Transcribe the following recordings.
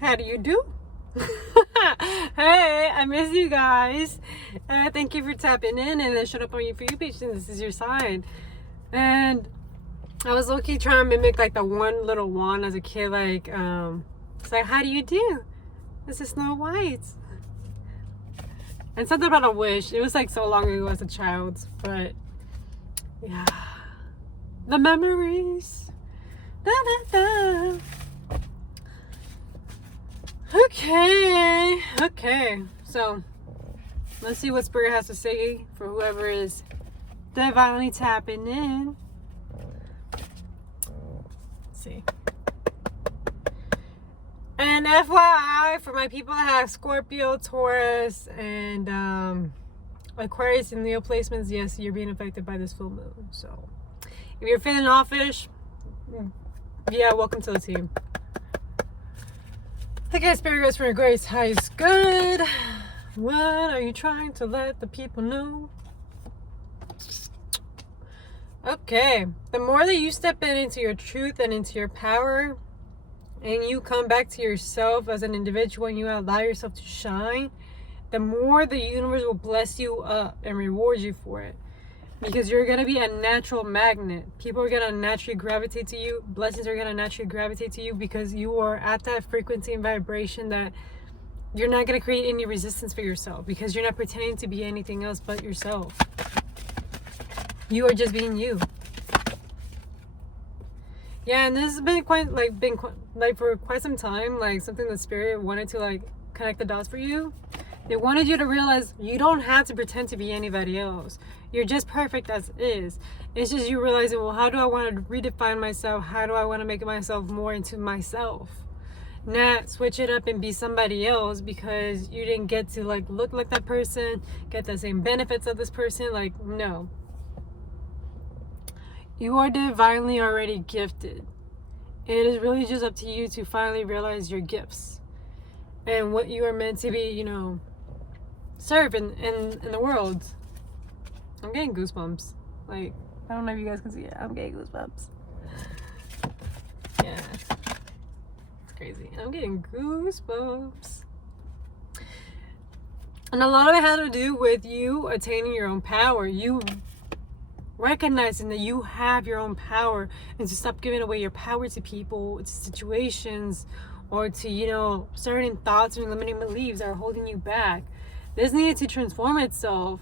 How do you do? Hey, I miss you guys. Thank you for tapping in and then shut up on your For You page. And this is your sign. And I was low-key trying to mimic like the one little wand as a kid. It's like, how do you do? This is Snow White. And something about a wish. It was like so long ago as a child. But yeah. The memories. Da, da, da. Okay, so let's see what Spirit has to say for whoever is divinely tapping in. Let's see. And FYI, for my people that have Scorpio, Taurus, and Aquarius and Leo placements, yes, you're being affected by this full moon. So if you're feeling offish, yeah, welcome to the team. Okay, Spirit goes for grace. High is good. What are you trying to let the people know? Okay. The more that you step into your truth and into your power, and you come back to yourself as an individual and you allow yourself to shine, the more the universe will bless you up and reward you for it. Because you're going to be a natural magnet. People are going to naturally gravitate to you. Blessings are going to naturally gravitate to you because you are at that frequency and vibration that you're not going to create any resistance for yourself because you're not pretending to be anything else but yourself. You are just being you. Yeah, and this has been for quite some time, like something that Spirit wanted to like connect the dots for you. They wanted you to realize you don't have to pretend to be anybody else. You're just perfect as is. It's just you realizing, well, how do I want to redefine myself? How do I want to make myself more into myself? Not switch it up and be somebody else because you didn't get to like look like that person, get the same benefits of this person. Like, no. You are divinely already gifted. It is really just up to you to finally realize your gifts and what you are meant to be, serve in the world. I'm getting goosebumps. Like, I don't know if you guys can see it. I'm getting goosebumps. Yeah. It's crazy. I'm getting goosebumps. And a lot of it had to do with you attaining your own power. You recognizing that you have your own power and to stop giving away your power to people, to situations, or to, certain thoughts and limiting beliefs that are holding you back. This needed to transform itself.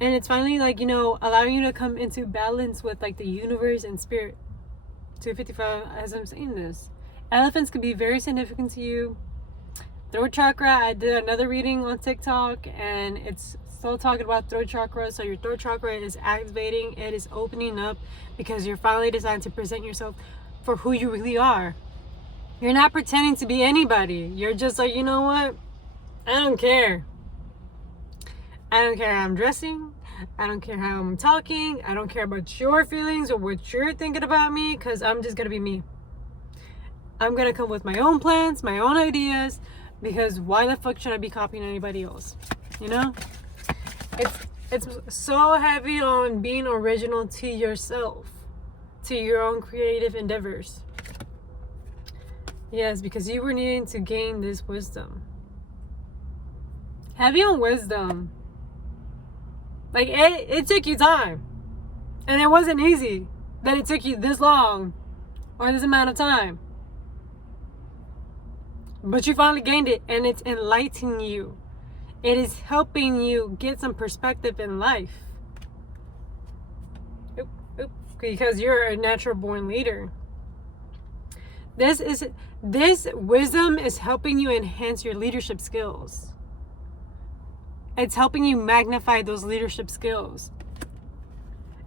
And it's finally allowing you to come into balance with like the universe and Spirit. 255, as I'm saying this. Elephants can be very significant to you. Throat chakra, I did another reading on TikTok and it's still talking about throat chakra. So your throat chakra is activating, it is opening up because you're finally deciding to present yourself for who you really are. You're not pretending to be anybody. You're just like, you know what? I don't care. I don't care how I'm dressing. I don't care how I'm talking. I don't care about your feelings or what you're thinking about me because I'm just going to be me. I'm going to come with my own plans, my own ideas, because why the fuck should I be copying anybody else? It's so heavy on being original to yourself, to your own creative endeavors. Yes, because you were needing to gain this wisdom. Heavy on wisdom. Like, it took you time. And it wasn't easy that it took you this long or this amount of time. But you finally gained it and it's enlightening you. It is helping you get some perspective in life. Because you're a natural born leader. This wisdom is helping you enhance your leadership skills. It's helping you magnify those leadership skills.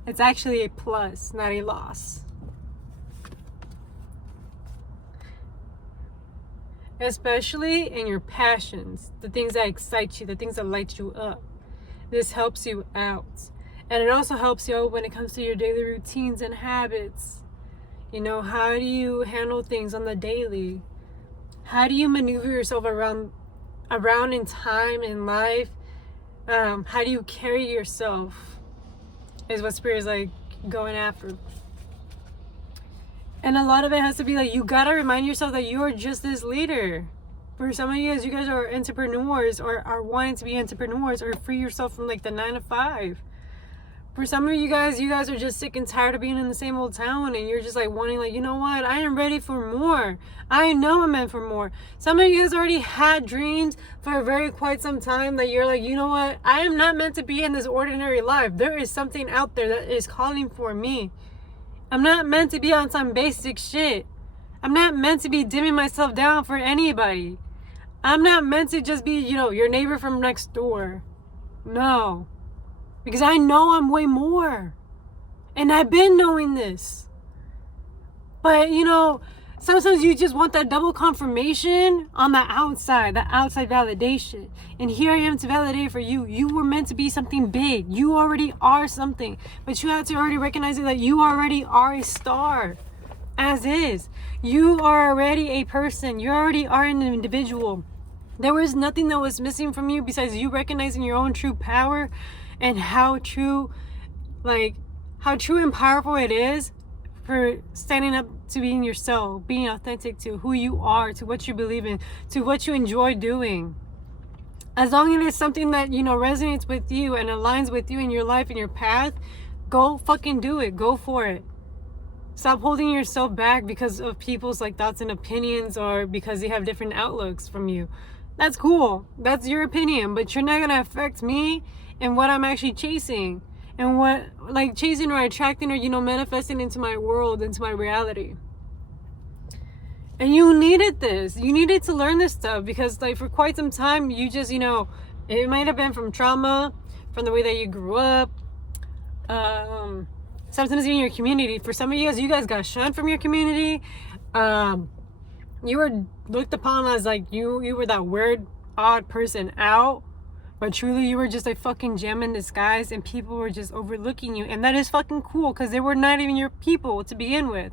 It's actually a plus, not a loss. Especially in your passions, the things that excite you, the things that light you up. This helps you out. And it also helps you out when it comes to your daily routines and habits. How do you handle things on the daily? How do you maneuver yourself around in time, in life? How do you carry yourself is what Spirit is like going after. And a lot of it has to be like, you gotta remind yourself that you are just this leader. For some of you guys are entrepreneurs or are wanting to be entrepreneurs or free yourself from like the 9 to 5. For some of you guys are just sick and tired of being in the same old town, and you're just like wanting, like, you know what, I am ready for more. I know I'm meant for more. Some of you guys already had dreams for quite some time that you're like, you know what, I am not meant to be in this ordinary life. There is something out there that is calling for me. I'm not meant to be on some basic shit. I'm not meant to be dimming myself down for anybody. I'm not meant to just be, your neighbor from next door. No. Because I know I'm way more. And I've been knowing this. But, sometimes you just want that double confirmation on the outside validation. And here I am to validate for you. You were meant to be something big. You already are something. But you have to already recognize that you already are a star. As is. You are already a person. You already are an individual. There was nothing that was missing from you besides you recognizing your own true power and how true and powerful it is for standing up to being yourself, being authentic to who you are, to what you believe in, to what you enjoy doing. As long as it's something that, resonates with you and aligns with you in your life and your path, go fucking do it. Go for it. Stop holding yourself back because of people's thoughts and opinions or because they have different outlooks from you. That's cool. That's your opinion, but you're not going to affect me and what I'm actually chasing and what chasing or attracting or manifesting into my world, into my reality. And you needed this. You needed to learn this stuff because for quite some time you just it might have been from trauma, from the way that you grew up, sometimes even your community. For some of you guys got shunned from your community. You were looked upon as you were that weird, odd person out. But truly, you were just a fucking gem in disguise, and people were just overlooking you. And that is fucking cool, because they were not even your people to begin with.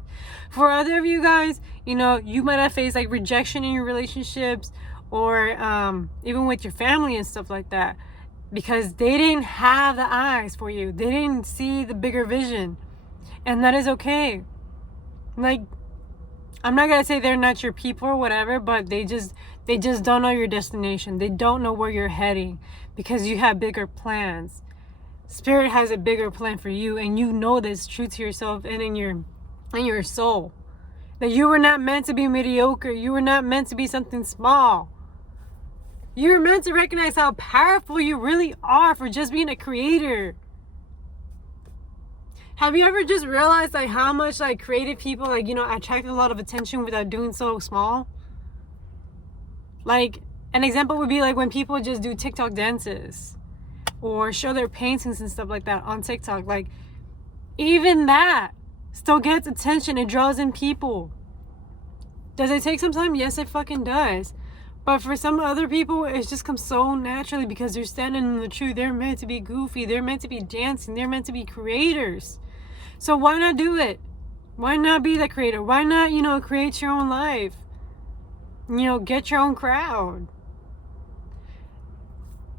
For other of you guys, you might have faced rejection in your relationships, or even with your family and stuff like that, because they didn't have the eyes for you. They didn't see the bigger vision, and that is okay. I'm not gonna say they're not your people or whatever, but they just don't know your destination. They don't know where you're heading because you have bigger plans. Spirit has a bigger plan for you, and you know this true to yourself and in your soul. That you were not meant to be mediocre. You were not meant to be something small. You're meant to recognize how powerful you really are for just being a creator. Have you ever just realized how much creative people attract a lot of attention without doing so small? An example would be when people just do TikTok dances or show their paintings and stuff like that on TikTok. Even that still gets attention. It draws in people. Does it take some time? Yes, it fucking does. But for some other people, it just comes so naturally because they're standing in the truth. They're meant to be goofy. They're meant to be dancing. They're meant to be creators. So why not do it? Why not be the creator? Why not, create your own life? Get your own crowd.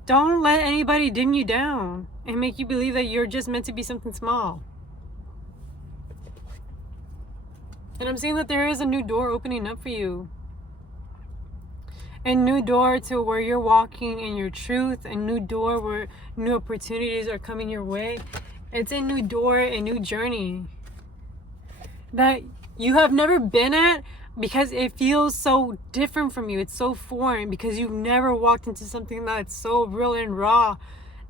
Don't let anybody dim you down and make you believe that you're just meant to be something small. And I'm seeing that there is a new door opening up for you. A new door to where you're walking in your truth. A new door where new opportunities are coming your way. It's a new door, a new journey that you have never been at because it feels so different from you. It's so foreign because you've never walked into something that's so real and raw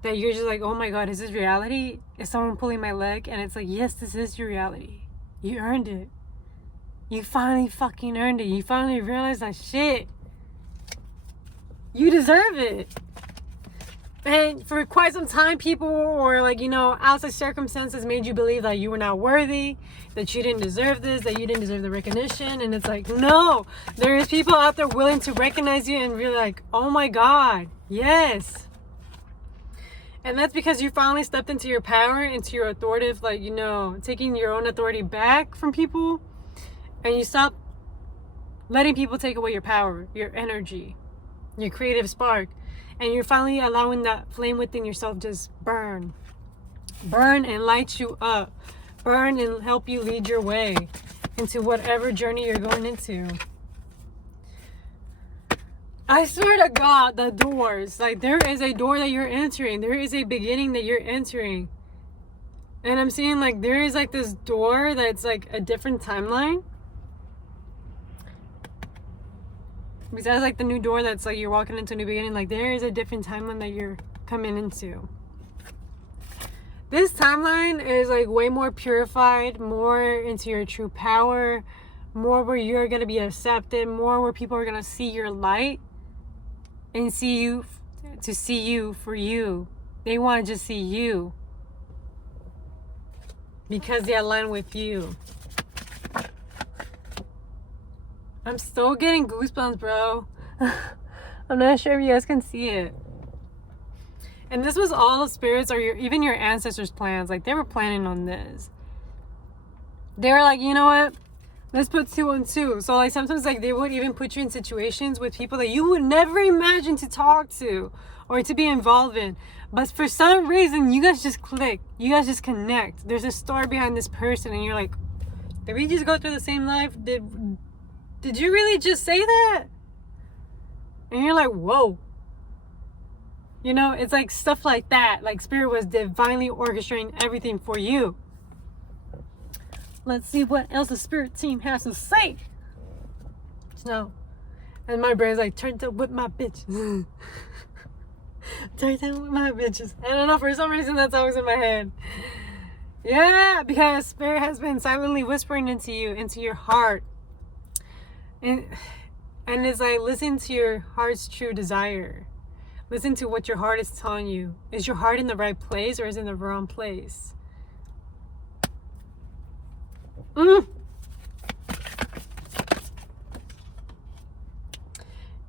that you're just oh my God, is this reality? Is someone pulling my leg? And it's yes, this is your reality. You earned it. You finally fucking earned it. You finally realized that shit. You deserve it. And for quite some time, people or outside circumstances made you believe that you were not worthy, that you didn't deserve this, that you didn't deserve the recognition. And it's no, there is people out there willing to recognize you and be oh my God, yes. And that's because you finally stepped into your power, into your authoritative, taking your own authority back from people. And you stop letting people take away your power, your energy, your creative spark. And you're finally allowing that flame within yourself just burn. Burn and light you up. Burn and help you lead your way. into whatever journey you're going into. I swear to God, the doors, like there is a door that you're entering. There is a beginning that you're entering. And I'm seeing like there is like this door that's like a different timeline. Besides like the new door that's like you're walking into a new beginning, like there is a different timeline that you're coming into. This timeline is like way more purified, more into your true power, more where you're going to be accepted, more where people are going to see your light and see you for you. They want to just see you because they align with you. I'm still getting goosebumps, bro. I'm not sure if you guys can see it. And this was all the spirits or even your ancestors' plans. Like, they were planning on this. They were like, you know what? Let's put 2 and 2. So, like, sometimes, like, they would even put you in situations with people that you would never imagine to talk to or to be involved in. But for some reason, you guys just click. You guys just connect. There's a story behind this person. And you're like, did we just go through the same life? Did you really just say that? And you're like, whoa. You know, it's like stuff like that. Like Spirit was divinely orchestrating everything for you. Let's see what else the Spirit team has to say. So, and my brain's like, turn to with my bitches. Turn to with my bitches. I don't know, for some reason that's always in my head. Yeah, because Spirit has been silently whispering into you, into your heart. And it's like, listen to your heart's true desire. Listen to what your heart is telling you. Is your heart in the right place or is it in the wrong place?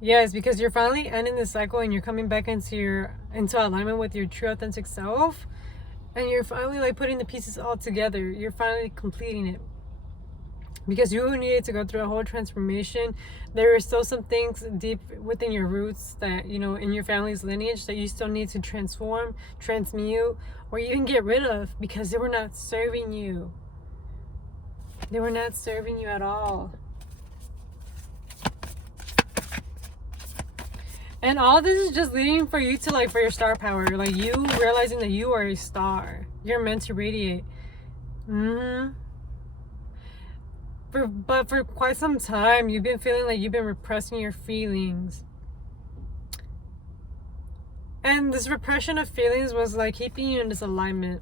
Yes, because you're finally ending this cycle and you're coming back into alignment with your true authentic self. And you're finally like putting the pieces all together. You're finally completing it. Because you needed to go through a whole transformation. There are still some things deep within your roots that, you know, in your family's lineage that you still need to transform, transmute, or even get rid of because they were not serving you. They were not serving you at all. And all this is just leading for you to like, for your star power. Like you realizing that you are a star. You're meant to radiate. But for quite some time, you've been feeling like you've been repressing your feelings. And this repression of feelings was like keeping you in this alignment.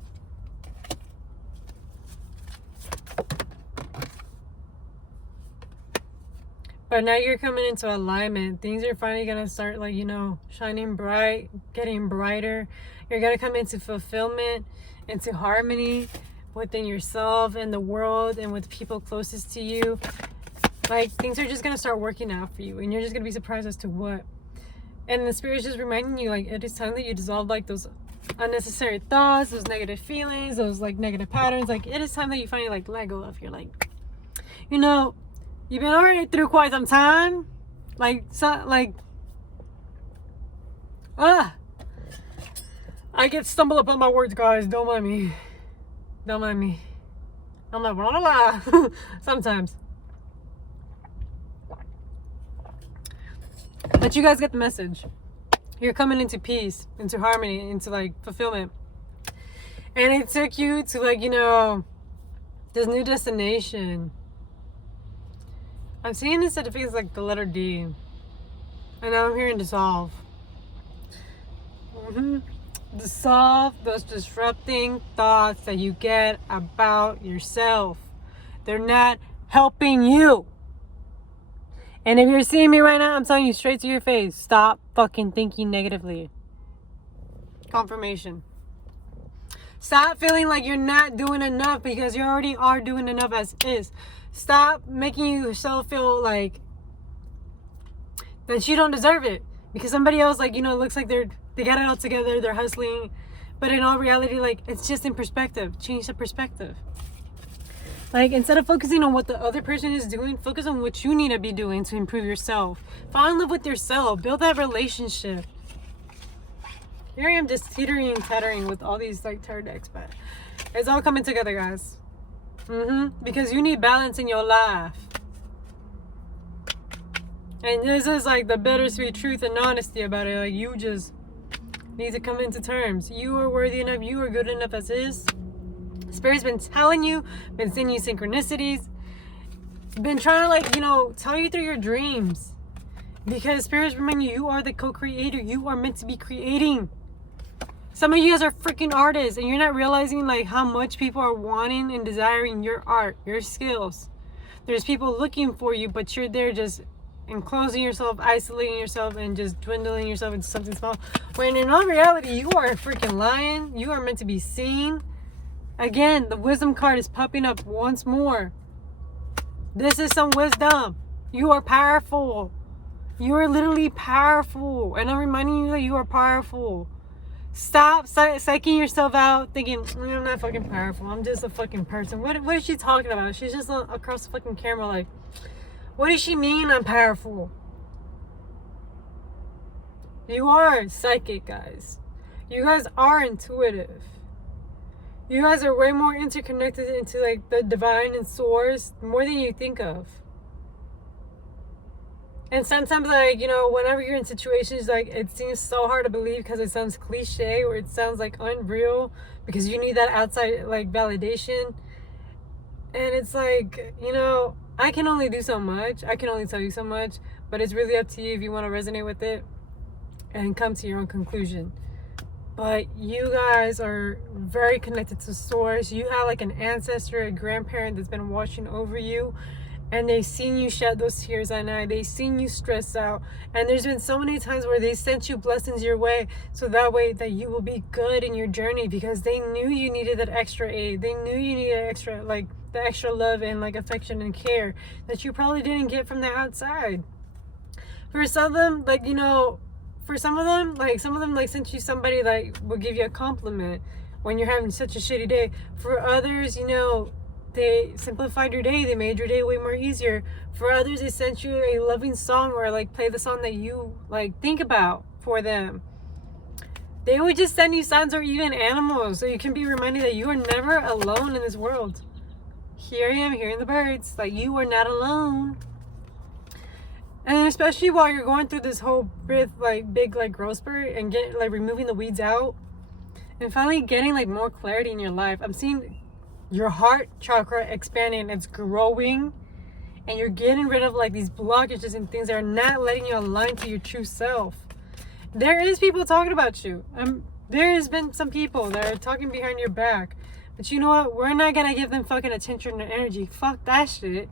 But now you're coming into alignment. Things are finally going to start like, you know, shining bright, getting brighter. You're going to come into fulfillment, into harmony within yourself and the world and with people closest to you. Like things are just going to start working out for you and you're just going to be surprised as to what. And the Spirit is just reminding you like it is time that you dissolve like those unnecessary thoughts, those negative feelings, those like negative patterns. Like it is time that you finally like let go of. You're like, you know, you've been already through quite some time. I get stumbled upon my words, guys. Don't mind me. Don't mind me. I'm like, blah, blah, blah. Sometimes. But you guys get the message. You're coming into peace, into harmony, into like fulfillment. And it took you to like, you know, this new destination. I'm seeing this certificate as like the letter D. And now I'm hearing dissolve. Dissolve those disrupting thoughts that you get about yourself. They're not helping you. And if you're seeing me right now, I'm telling you straight to your face, stop fucking thinking negatively. Confirmation. Stop feeling like you're not doing enough because you already are doing enough as is. Stop making yourself feel like that you don't deserve it because somebody else, like, you know, looks like they got it all together, they're hustling, but in all reality, like, it's just in perspective. Change the perspective. Like, instead of focusing on what the other person is doing, focus on what you need to be doing to improve yourself. Fall in love with yourself. Build that relationship. Here I am just teetering and tattering with all these like tarot decks, but it's all coming together, guys. Because you need balance in your life. And this is like the bittersweet truth and honesty about it. Like, you just need to come into terms. You are worthy enough. You are good enough as is. Spirit's been telling you, been sending you synchronicities, been trying to, like, you know, tell you through your dreams. Because Spirit's reminding you, you are the co-creator. You are meant to be creating. Some of you guys are freaking artists, and you're not realizing, like, how much people are wanting and desiring your art, your skills. There's people looking for you, but you're there just enclosing yourself, isolating yourself, and just dwindling yourself into something small. When in all reality, you are a freaking lion. You are meant to be seen. Again, the wisdom card is popping up once more. This is some wisdom. You are powerful. You are literally powerful. And I'm reminding you that you are powerful. Stop psyching yourself out thinking, I'm not fucking powerful. I'm just a fucking person. What is she talking about? She's just across the fucking camera like, what does she mean I'm powerful? You are psychic, guys. You guys are intuitive. You guys are way more interconnected into, like, the divine and source more than you think of. And sometimes, like, you know, whenever you're in situations, like, it seems so hard to believe because it sounds cliche or it sounds, like, unreal because you need that outside, like, validation. And it's like, you know, I can only do so much. I can only tell you so much. But it's really up to you if you want to resonate with it and come to your own conclusion. But you guys are very connected to source. You have, like, an ancestor, a grandparent that's been watching over you. And they've seen you shed those tears at night. They've seen you stress out. And there's been so many times where they sent you blessings your way. So that way that you will be good in your journey. Because they knew you needed that extra aid. They knew you needed extra, like, the extra love and, like, affection and care that you probably didn't get from the outside. For some of them, like, you know, some of them, like, sent you somebody that will give you a compliment when you're having such a shitty day. For others, you know, they simplified your day. They made your day way more easier. For others, they sent you a loving song or, like, play the song that you, like, think about for them. They would just send you signs or even animals so you can be reminded that you are never alone in this world. Here I am hearing the birds. Like, you are not alone. And especially while you're going through this whole big growth spurt and removing the weeds out and finally getting, like, more clarity in your life. I'm seeing your heart chakra expanding. It's growing, and you're getting rid of, like, these blockages and things that are not letting you align to your true self. There is people talking about you. There has been some people that are talking behind your back, but you know what? We're not gonna give them fucking attention and energy. Fuck that shit.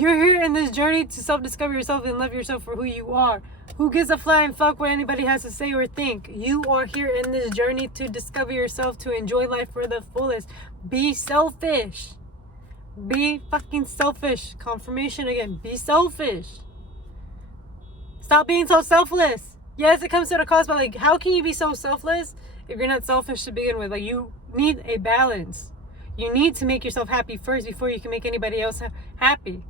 You're here in this journey to self-discover yourself and love yourself for who you are. Who gives a flying fuck what anybody has to say or think? You are here in this journey to discover yourself, to enjoy life for the fullest. Be selfish. Be fucking selfish. Confirmation again. Be selfish. Stop being so selfless. Yes, it comes to the cost, but, like, how can you be so selfless if you're not selfish to begin with? Like, you need a balance. You need to make yourself happy first before you can make anybody else happy.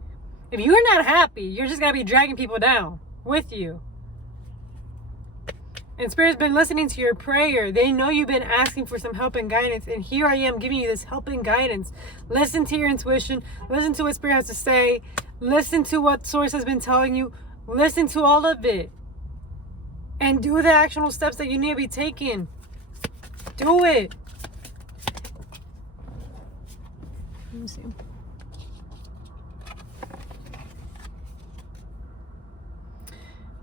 If you're not happy, you're just gonna be dragging people down with you. And Spirit's been listening to your prayer. They know you've been asking for some help and guidance, and here I am giving you this help and guidance. Listen to your intuition. Listen to what Spirit has to say. Listen to what Source has been telling you. Listen to all of it. And do the actual steps that you need to be taking. Do it. Let me see.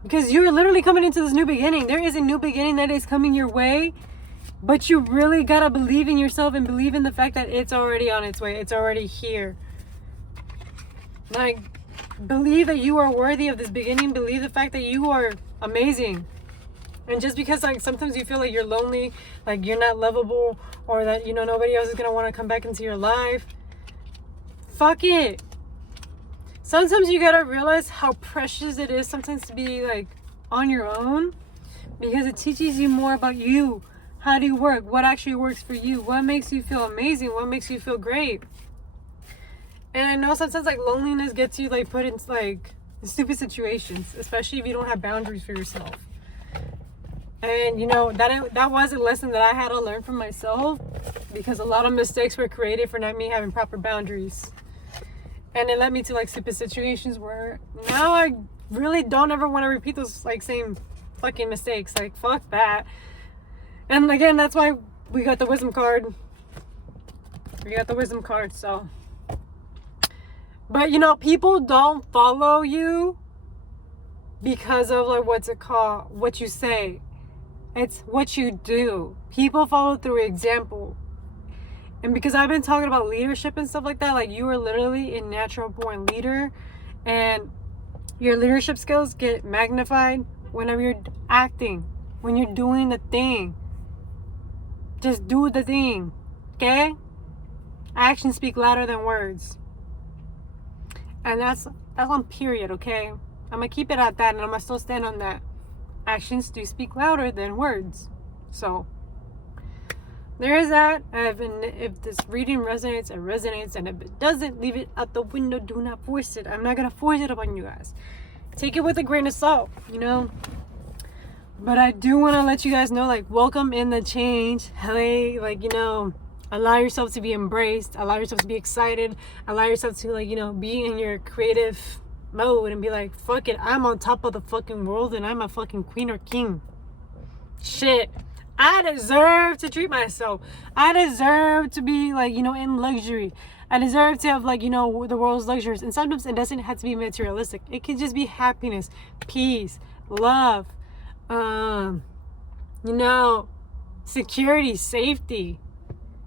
Because you're literally coming into this new beginning. There is a new beginning that is coming your way. But you really gotta believe in yourself and believe in the fact that it's already on its way. It's already here. Like, believe that you are worthy of this beginning. Believe the fact that you are amazing. And just because, like, sometimes you feel like you're lonely, like you're not lovable, or that, you know, nobody else is gonna want to come back into your life, fuck it. Sometimes you gotta realize how precious it is sometimes to be, like, on your own, because it teaches you more about you. How do you work? What actually works for you? What makes you feel amazing? What makes you feel great? And I know sometimes, like, loneliness gets you, like, put in, like, stupid situations, especially if you don't have boundaries for yourself. And you know, that was a lesson that I had to learn from myself, because a lot of mistakes were created for not me having proper boundaries. And it led me to like stupid situations where now I really don't ever want to repeat those like same fucking mistakes. Like, fuck that. And again, that's why we got the wisdom card. We got the wisdom card, so. But you know, people don't follow you because of like, what's it called? What you say. It's what you do. People follow through example. And because I've been talking about leadership and stuff like that, like, you are literally a natural born leader, and your leadership skills get magnified whenever you're acting, when you're doing the thing. Just do the thing, okay? Actions speak louder than words. And that's on period, okay? I'm gonna keep it at that, and I'm gonna still stand on that. Actions do speak louder than words. So there is that. If this reading resonates, it resonates. And if it doesn't, leave it out the window. Do not force it. I'm not going to force it upon you guys. Take it with a grain of salt, you know. But I do want to let you guys know, like, welcome in the change. Hey, like, you know, allow yourself to be embraced. Allow yourself to be excited. Allow yourself to, like, you know, be in your creative mode and be like, fuck it. I'm on top of the fucking world and I'm a fucking queen or king. Shit. I deserve to treat myself. I deserve to be, like, you know, in luxury. I deserve to have, like, you know, the world's luxuries. And sometimes it doesn't have to be materialistic. It can just be happiness, peace, love, you know, security, safety.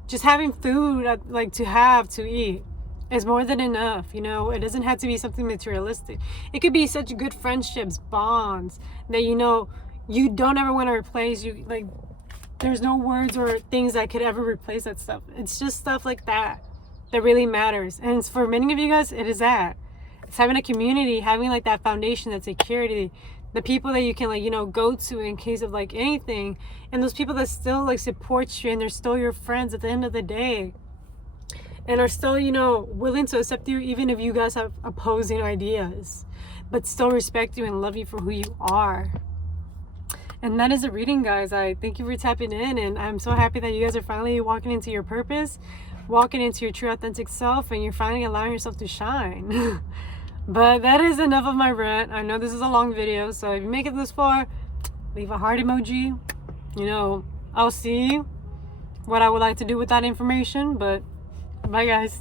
Just having food, like, to eat is more than enough, you know. It doesn't have to be something materialistic. It could be such good friendships, bonds, that, you know, you don't ever want to replace. You, like, there's no words or things that could ever replace that stuff. It's just stuff like that really matters. And it's, for many of you guys, it is that. It's having a community, having like that foundation, that security, the people that you can, like, you know, go to in case of like anything, and those people that still like support you, and they're still your friends at the end of the day, and are still, you know, willing to accept you even if you guys have opposing ideas, but still respect you and love you for who you are. And that is a reading, guys. I thank you for tapping in, and I'm so happy that you guys are finally walking into your purpose, walking into your true authentic self, and you're finally allowing yourself to shine. But that is enough of my rant. I know this is a long video, so if you make it this far, leave a heart emoji. You know, I'll see what I would like to do with that information. But bye, guys.